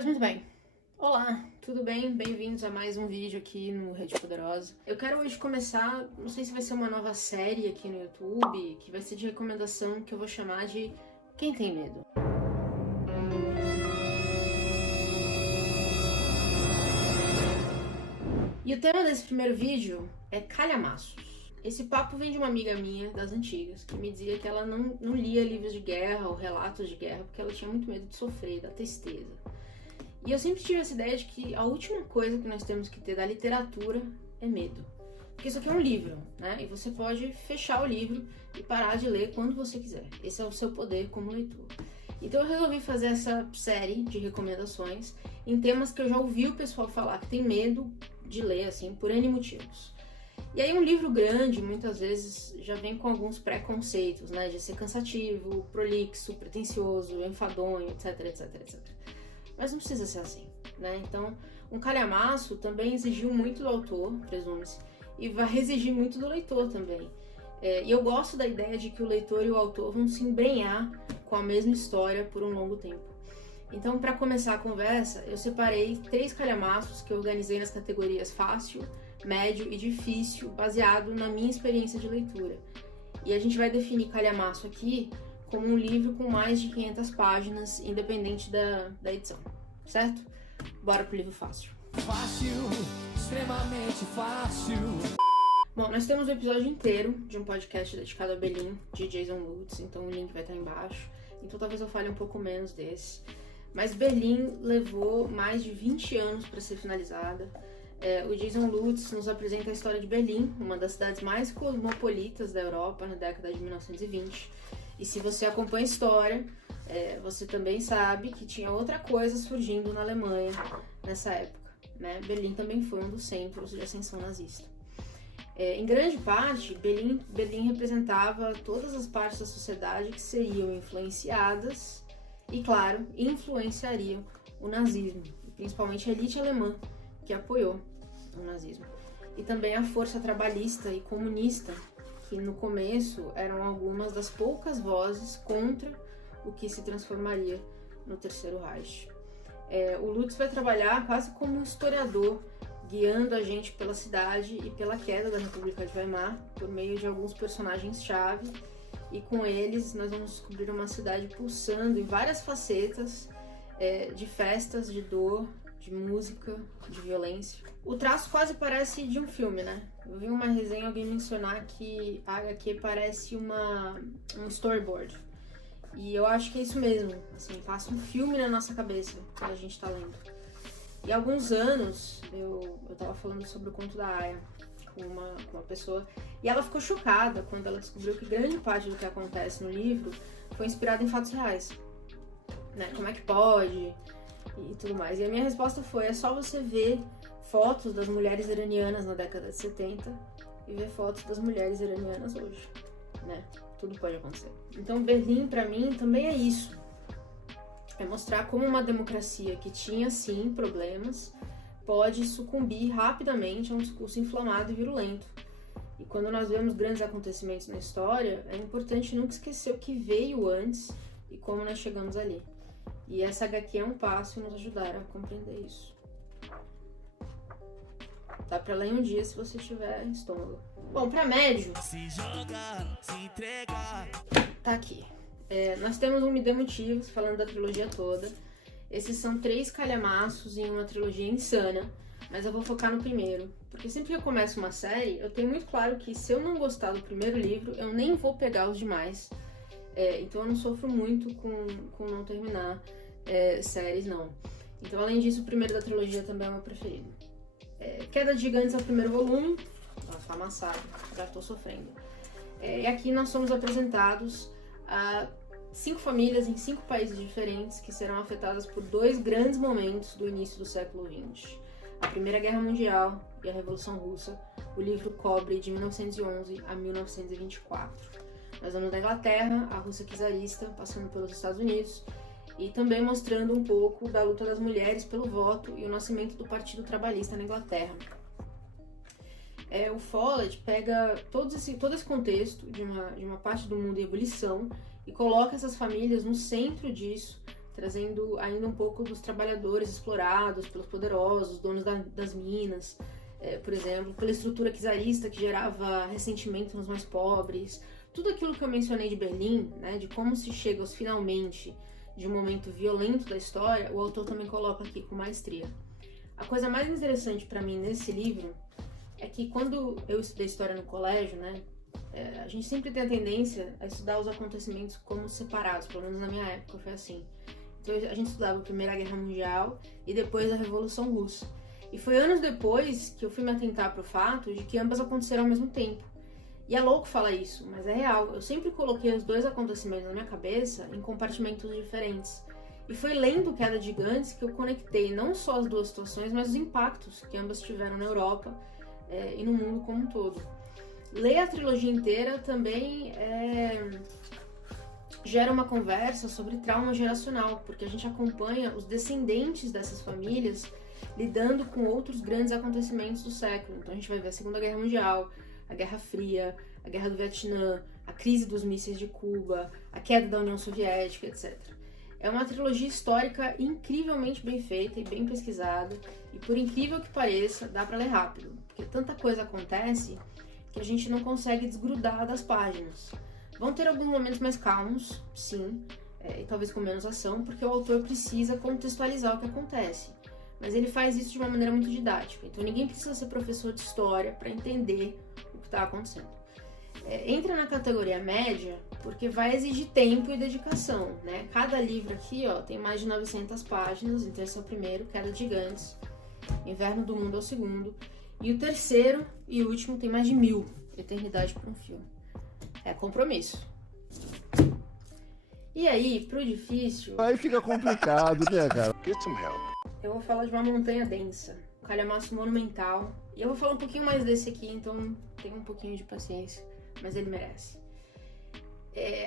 Pois muito bem. Olá, tudo bem? Bem-vindos a mais um vídeo aqui no Rede Poderosa. Eu quero hoje começar, não sei se vai ser uma nova série aqui no YouTube, que vai ser de recomendação que eu vou chamar de Quem Tem Medo. E o tema desse primeiro vídeo é calhamaços. Esse papo vem de uma amiga minha, das antigas, que me dizia que ela não lia livros de guerra ou relatos de guerra porque ela tinha muito medo de sofrer, da tristeza. E eu sempre tive essa ideia de que a última coisa que nós temos que ter da literatura é medo. Porque isso aqui é um livro, né? E você pode fechar o livro e parar de ler quando você quiser. Esse é o seu poder como leitor. Então eu resolvi fazer essa série de recomendações em temas que eu já ouvi o pessoal falar que tem medo de ler, assim, por N motivos. E aí um livro grande, muitas vezes, já vem com alguns preconceitos, né? De ser cansativo, prolixo, pretensioso, enfadonho, etc, etc, etc. Mas não precisa ser assim, né? Então, um calhamaço também exigiu muito do autor, presume-se, e vai exigir muito do leitor também. E eu gosto da ideia de que o leitor e o autor vão se embrenhar com a mesma história por um longo tempo. Então, para começar a conversa, eu separei 3 calhamaços que eu organizei nas categorias fácil, médio e difícil, baseado na minha experiência de leitura. E a gente vai definir calhamaço aqui como um livro com mais de 500 páginas, independente da edição, certo? Bora pro livro fácil. Fácil, extremamente fácil. Bom, nós temos um episódio inteiro de um podcast dedicado a Belin, de Jason Lutz, então o link vai estar embaixo. Então talvez eu fale um pouco menos desse. Mas Belin levou mais de 20 anos para ser finalizada. O Jason Lutz nos apresenta a história de Berlim, uma das cidades mais cosmopolitas da Europa na década de 1920. E se você acompanha a história, você também sabe que tinha outra coisa surgindo na Alemanha nessa época, né? Berlim também foi um dos centros de ascensão nazista. Em grande parte, Berlim representava todas as partes da sociedade que seriam influenciadas e, claro, influenciariam o nazismo, principalmente a elite alemã que apoiou o nazismo. E também a força trabalhista e comunista, que no começo eram algumas das poucas vozes contra o que se transformaria no Terceiro Reich. O Lutz vai trabalhar quase como um historiador, guiando a gente pela cidade e pela queda da República de Weimar, por meio de alguns personagens-chave, e com eles nós vamos descobrir uma cidade pulsando em várias facetas de festas, de dor, de música, de violência. O traço quase parece de um filme, né? Eu vi uma resenha alguém mencionar que a HQ parece um storyboard. E eu acho que é isso mesmo, assim, passa um filme na nossa cabeça quando a gente tá lendo. E há alguns anos eu tava falando sobre o conto da Aya com uma pessoa, e ela ficou chocada quando ela descobriu que grande parte do que acontece no livro foi inspirado em fatos reais, né? Como é que pode? E tudo mais. E a minha resposta foi: é só você ver fotos das mulheres iranianas na década de 70 e ver fotos das mulheres iranianas hoje, né? Tudo pode acontecer. Então Berlim, pra mim, também é isso. É mostrar como uma democracia que tinha, sim, problemas, pode sucumbir rapidamente a um discurso inflamado e virulento. E quando nós vemos grandes acontecimentos na história, é importante nunca esquecer o que veio antes e como nós chegamos ali. E essa HQ é um passo em nos ajudar a compreender isso. Dá pra ler em um dia se você tiver estômago. Bom, pra médio, Se joga, se entrega. tá aqui. Nós temos um Me Dê Motivos, falando da trilogia toda. Esses são 3 calhamaços em uma trilogia insana, mas eu vou focar no primeiro. Porque sempre que eu começo uma série, eu tenho muito claro que se eu não gostar do primeiro livro, eu nem vou pegar os demais. Então eu não sofro muito com não terminar séries, não. Então, além disso, o primeiro da trilogia também é o meu preferido. Queda de Gigantes é o primeiro volume. Nossa, tá amassado, já tô sofrendo. E aqui nós somos apresentados a 5 famílias em 5 países diferentes que serão afetadas por 2 grandes momentos do início do século XX. A Primeira Guerra Mundial e a Revolução Russa. O livro cobre de 1911 a 1924. Nós vamos da Inglaterra, a Rússia czarista, passando pelos Estados Unidos, e também mostrando um pouco da luta das mulheres pelo voto e o nascimento do Partido Trabalhista na Inglaterra. O Follett pega todo esse contexto de uma parte do mundo em ebulição e coloca essas famílias no centro disso, trazendo ainda um pouco dos trabalhadores explorados pelos poderosos, donos das minas, por exemplo, pela estrutura czarista que gerava ressentimento nos mais pobres. Tudo aquilo que eu mencionei de Berlim, né, de como se chega aos finalmente de um momento violento da história, o autor também coloca aqui com maestria. A coisa mais interessante para mim nesse livro é que quando eu estudei história no colégio, né, a gente sempre tem a tendência a estudar os acontecimentos como separados, pelo menos na minha época foi assim. Então a gente estudava a Primeira Guerra Mundial e depois a Revolução Russa. E foi anos depois que eu fui me atentar para o fato de que ambas aconteceram ao mesmo tempo. E é louco falar isso, mas é real. Eu sempre coloquei os dois acontecimentos na minha cabeça em compartimentos diferentes. E foi lendo Queda de Gigantes que eu conectei não só as duas situações, mas os impactos que ambas tiveram na Europa e no mundo como um todo. Ler a trilogia inteira também gera uma conversa sobre trauma geracional, porque a gente acompanha os descendentes dessas famílias lidando com outros grandes acontecimentos do século. Então a gente vai ver a Segunda Guerra Mundial, a Guerra Fria, a Guerra do Vietnã, a crise dos mísseis de Cuba, a queda da União Soviética, etc. É uma trilogia histórica incrivelmente bem feita e bem pesquisada, e por incrível que pareça, dá para ler rápido, porque tanta coisa acontece que a gente não consegue desgrudar das páginas. Vão ter alguns momentos mais calmos, sim, e talvez com menos ação, porque o autor precisa contextualizar o que acontece. Mas ele faz isso de uma maneira muito didática, então ninguém precisa ser professor de história para entender o que está acontecendo. Entra na categoria média porque vai exigir tempo e dedicação, né? Cada livro aqui, ó, tem mais de 900 páginas, então esse é o primeiro, Queda de Gigantes, Inverno do Mundo é o segundo, e o terceiro e último tem mais de 1000, Eternidade para um Fio. É compromisso. E aí, pro difícil... Aí fica complicado, né, cara? Get some help. Eu vou falar de uma montanha densa, um calhamaço monumental. E eu vou falar um pouquinho mais desse aqui, então tenha um pouquinho de paciência, mas ele merece.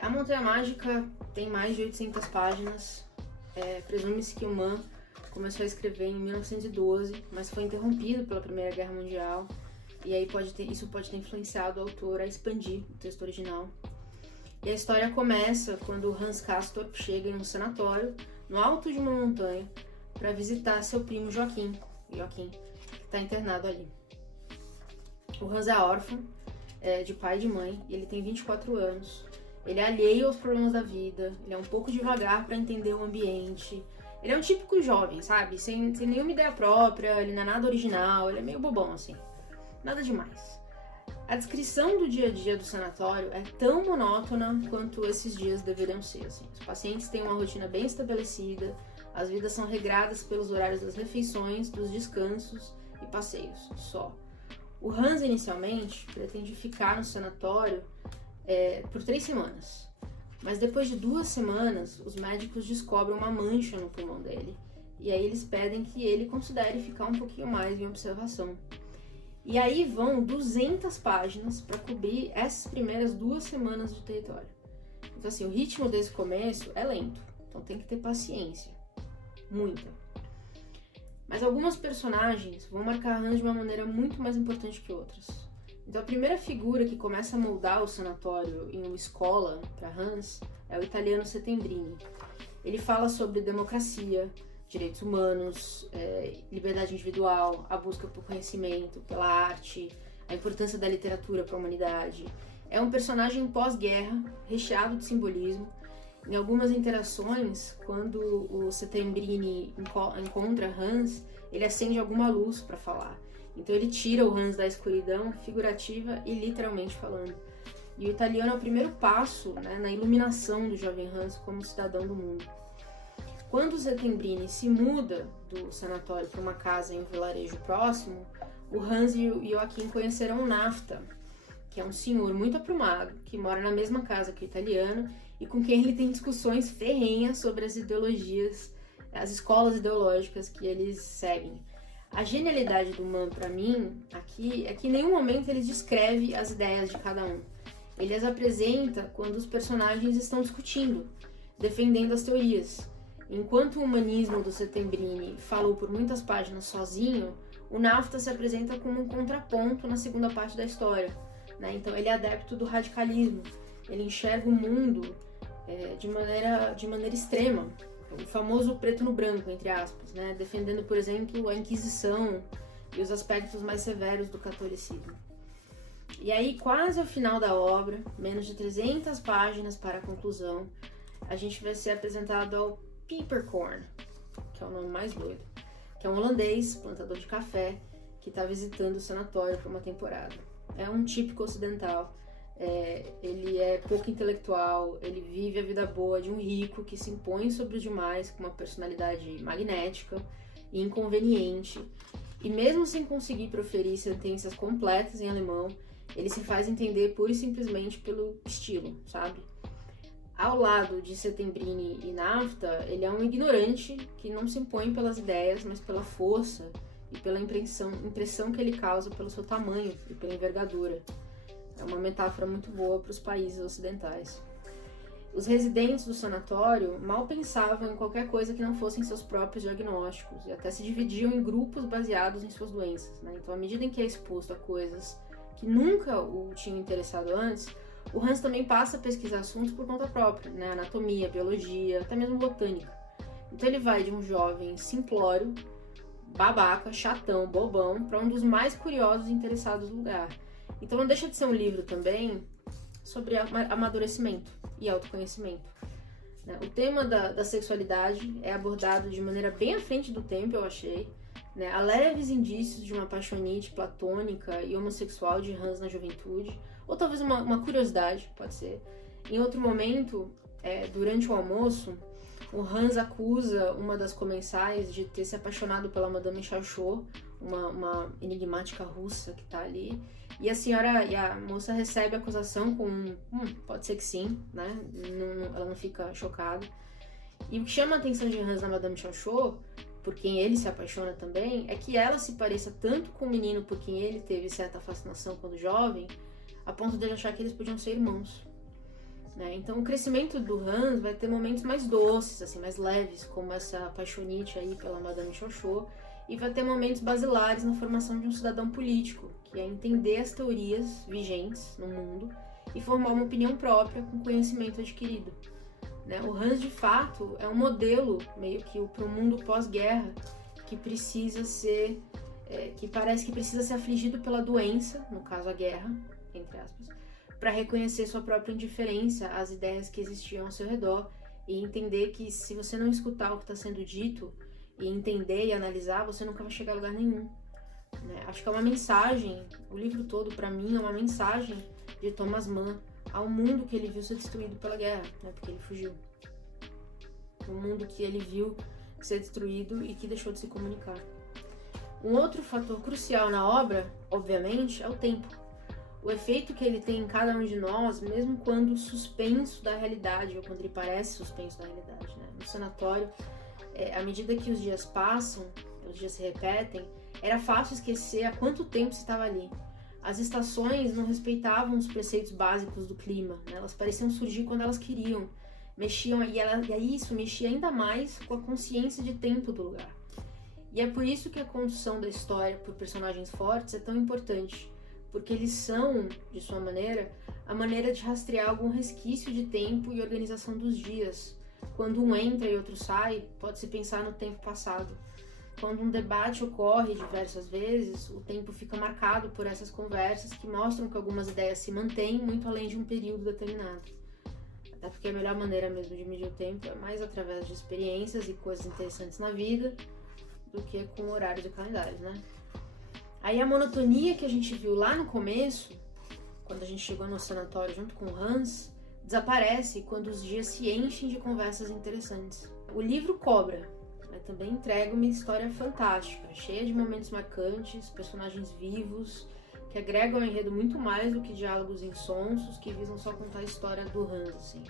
A Montanha Mágica tem mais de 800 páginas. Presume-se que o Mann começou a escrever em 1912, mas foi interrompido pela Primeira Guerra Mundial. E aí isso pode ter influenciado o autor a expandir o texto original. E a história começa quando Hans Castorp chega em um sanatório, no alto de uma montanha, para visitar seu primo Joaquim, que está internado ali. O Hans é órfão, de pai e de mãe, e ele tem 24 anos. Ele é alheio aos problemas da vida, ele é um pouco devagar para entender o ambiente. Ele é um típico jovem, sabe? Sem nenhuma ideia própria, ele não é nada original, ele é meio bobão, assim. Nada demais. A descrição do dia a dia do sanatório é tão monótona quanto esses dias deveriam ser, assim. Os pacientes têm uma rotina bem estabelecida, as vidas são regradas pelos horários das refeições, dos descansos e passeios, só. O Hans, inicialmente, pretende ficar no sanatório por 3 semanas. Mas depois de 2 semanas, os médicos descobrem uma mancha no pulmão dele. E aí eles pedem que ele considere ficar um pouquinho mais em observação. E aí vão 200 páginas para cobrir essas primeiras 2 semanas de território. Então assim, o ritmo desse começo é lento. Então tem que ter paciência. Muita. Mas algumas personagens vão marcar Hans de uma maneira muito mais importante que outras. Então a primeira figura que começa a moldar o sanatório em uma escola para Hans é o italiano Settembrini. Ele fala sobre democracia, direitos humanos, liberdade individual, a busca por conhecimento, pela arte, a importância da literatura para a humanidade. É um personagem pós-guerra, recheado de simbolismo. Em algumas interações, quando o Settembrini encontra Hans, ele acende alguma luz para falar. Então ele tira o Hans da escuridão, figurativa e literalmente falando. E o italiano é o primeiro passo, né, na iluminação do jovem Hans como cidadão do mundo. Quando o Settembrini se muda do sanatório para uma casa em um vilarejo próximo, o Hans e o Joaquim conhecerão o Nafta, que é um senhor muito aprumado, que mora na mesma casa que o italiano e com quem ele tem discussões ferrenhas sobre as ideologias, as escolas ideológicas que eles seguem. A genialidade do Mann, para mim, aqui, é que em nenhum momento ele descreve as ideias de cada um. Ele as apresenta quando os personagens estão discutindo, defendendo as teorias. Enquanto o humanismo do Settembrini falou por muitas páginas sozinho, o Nafta se apresenta como um contraponto na segunda parte da história, né? Então ele é adepto do radicalismo, ele enxerga o mundo de maneira extrema, o famoso preto no branco, entre aspas, né? Defendendo, por exemplo, a Inquisição e os aspectos mais severos do catolicismo. E aí, quase ao final da obra, menos de 300 páginas para a conclusão, a gente vai ser apresentado ao Peppercorn, que é o nome mais doido, que é um holandês, plantador de café, que está visitando o sanatório por uma temporada. É um típico ocidental, ele é pouco intelectual, ele vive a vida boa de um rico que se impõe sobre os demais com uma personalidade magnética e inconveniente, e mesmo sem conseguir proferir sentenças completas em alemão, ele se faz entender pura e simplesmente pelo estilo, sabe? Ao lado de Settembrini e Naphta, ele é um ignorante que não se impõe pelas ideias, mas pela força e pela impressão que ele causa pelo seu tamanho e pela envergadura. É uma metáfora muito boa para os países ocidentais. Os residentes do sanatório mal pensavam em qualquer coisa que não fossem seus próprios diagnósticos e até se dividiam em grupos baseados em suas doenças, né? Então, à medida em que é exposto a coisas que nunca o tinham interessado antes, o Hans também passa a pesquisar assuntos por conta própria, né? Anatomia, biologia, até mesmo botânica. Então ele vai de um jovem simplório, babaca, chatão, bobão, para um dos mais curiosos e interessados do lugar. Então não deixa de ser um livro também sobre amadurecimento e autoconhecimento. O tema da sexualidade é abordado de maneira bem à frente do tempo, eu achei. Há leves indícios de uma paixonite platônica e homossexual de Hans na juventude, ou talvez uma curiosidade, pode ser. Em outro momento, durante o almoço, o Hans acusa uma das comensais de ter se apaixonado pela Madame Chauchot, uma enigmática russa que está ali, e a moça recebe a acusação com pode ser que sim, né? Ela não fica chocada. E o que chama a atenção de Hans na Madame Chauchot, por quem ele se apaixona também, é que ela se pareça tanto com o menino por quem ele teve certa fascinação quando jovem, a ponto de ele achar que eles podiam ser irmãos. Então o crescimento do Hans vai ter momentos mais doces, assim, mais leves, como essa apaixonite aí pela Madame Chauchot, e vai ter momentos basilares na formação de um cidadão político, que é entender as teorias vigentes no mundo e formar uma opinião própria com conhecimento adquirido. O Hans, de fato, é um modelo meio que para o mundo pós-guerra que precisa ser, que parece que precisa ser afligido pela doença, no caso a guerra, entre aspas, para reconhecer sua própria indiferença às ideias que existiam ao seu redor e entender que se você não escutar o que está sendo dito e entender e analisar, você nunca vai chegar a lugar nenhum. Acho que é uma mensagem, o livro todo para mim é uma mensagem de Thomas Mann ao mundo que ele viu ser destruído pela guerra, porque ele fugiu. Um mundo que ele viu ser destruído e que deixou de se comunicar. Um outro fator crucial na obra, obviamente, é o tempo. O efeito que ele tem em cada um de nós, mesmo quando suspenso da realidade, ou quando ele parece suspenso da realidade. No sanatório, à medida que os dias passam, os dias se repetem, era fácil esquecer há quanto tempo se estava ali. As estações não respeitavam os preceitos básicos do clima, elas pareciam surgir quando elas queriam, mexiam, e aí isso mexia ainda mais com a consciência de tempo do lugar. E é por isso que a condução da história por personagens fortes é tão importante, porque eles são, de sua maneira, a maneira de rastrear algum resquício de tempo e organização dos dias. Quando um entra e outro sai, pode-se pensar no tempo passado. Quando um debate ocorre diversas vezes, o tempo fica marcado por essas conversas que mostram que algumas ideias se mantêm muito além de um período determinado. Até porque a melhor maneira mesmo de medir o tempo é mais através de experiências e coisas interessantes na vida do que com horários e calendários, Aí a monotonia que a gente viu lá no começo, quando a gente chegou no sanatório junto com o Hans, desaparece quando os dias se enchem de conversas interessantes. O livro cobra, mas também entrega uma história fantástica, cheia de momentos marcantes, personagens vivos, que agregam ao enredo muito mais do que diálogos insonsos que visam só contar a história do Hans, assim.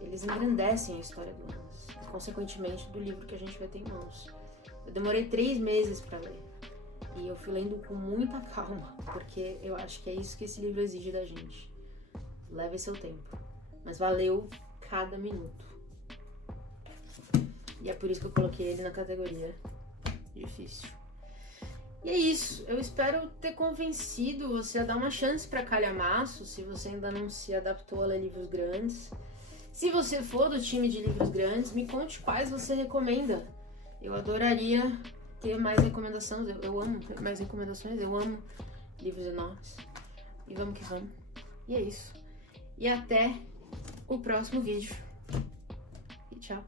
Eles engrandecem a história do Hans, e, consequentemente, do livro que a gente vai ter em mãos. Eu demorei 3 meses para ler, e eu fui lendo com muita calma, porque eu acho que é isso que esse livro exige da gente. Leve seu tempo, mas valeu cada minuto. E é por isso que eu coloquei ele na categoria difícil. E é isso, eu espero ter convencido você a dar uma chance para Calhamaço, se você ainda não se adaptou a ler livros grandes. Se você for do time de livros grandes, me conte quais você recomenda. Eu adoraria ter mais recomendações. Eu amo ter mais recomendações. Eu amo livros enormes. E vamos que vamos. E é isso. E até o próximo vídeo. E tchau.